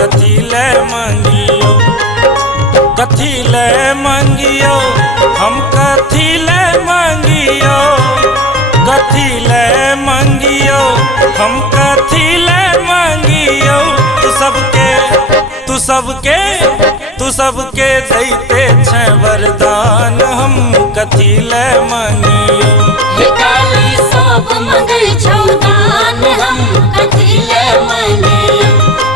कथी ले मंगियो, कथी ले मंगियो, हम कथी ले मंगियो, कथी ले मंगियो, हम कथी ले मंगियो। तू सबके दैते छै वरदान, हम कथी ले मंगियो। हे काली सब मंगै छौ दान, हम कथी ले मंगियो।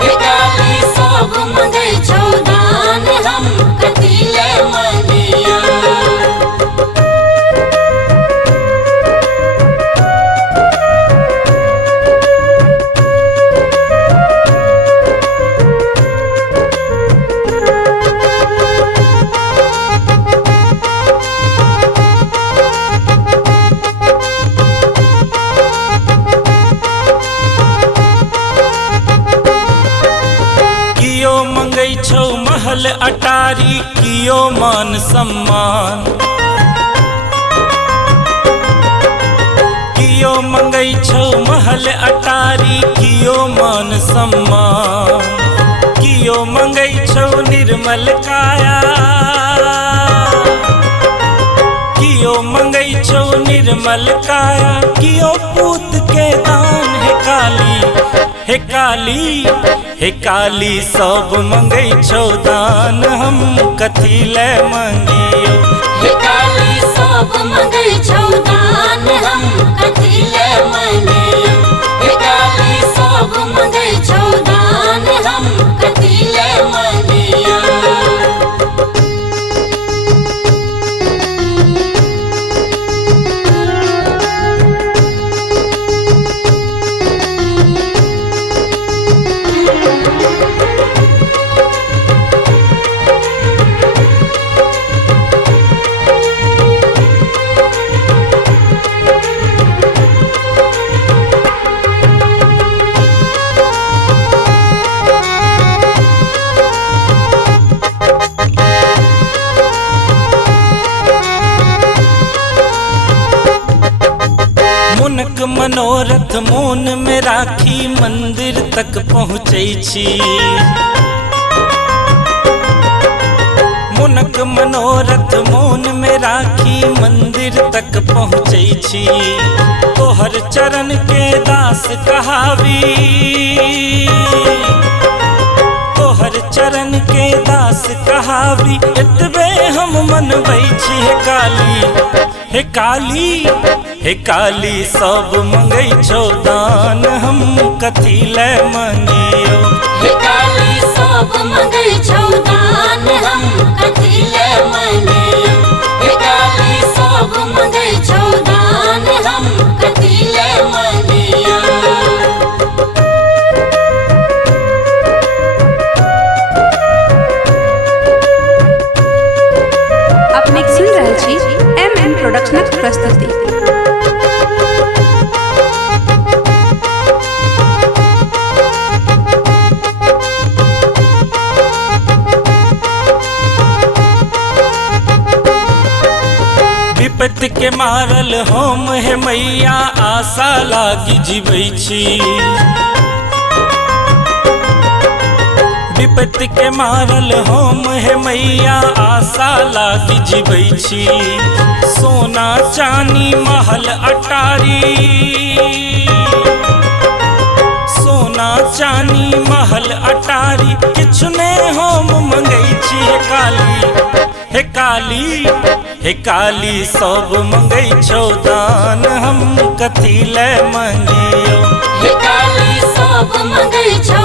हे काली सब मंगै छौ दान, हम कथी ले मंगियो। मंगै छौ महल अटारी, कियो मान सम्मान, कियो मंगै छौ महल अटारी, कियो मान सम्मान, कियो मंगै छौ निर्मल काया, कियो मंगै छौ निर्मल काया, कियो पूत के दान। हे काली, हे काली सब मंगै छौ दान, हम कथी ले मंगियो। हे काली सब मंगै छौ दान, हम कथी ले मंगियो। हे काली सब मंगै छौ दान, हम कथी ले मंगियो। मुनक मनोरथ मोन में राखी, मंदिर तक पहुँचै छी। मुनक मनोरथ मोन में राखी, मंदिर तक पहुँचै छी। तोहर चरण के दास कहावी, तोहर चरण के दास कहावी, एतबे हम मनबै छी। हे काली, हे काली, हे काली सब मंगै छौ दान, हम कथी ले मंगियो। हे काली सब मंगै छौ दान, हम कथी ले मंगियो। हे काली सब मंगै छौ दान, हम कथी ले मंगियो। अपने सुन रहल छी MM प्रोडक्शनक प्रस्तुति। विपत्ति के मारल हम हे मैया, आशा लागी जीवै छी। विपत्ति के मारल हम हे मैया, आशा लागी जीवै छी। सोना चानी महल अटारी, सोना चानी महल अटारी, किछु ने हम मंगै छी। हे काली, हे काली, हे काली सब मंगै छौ दान, हम कथी ले मंगियो। हे काली सब मंगै छौ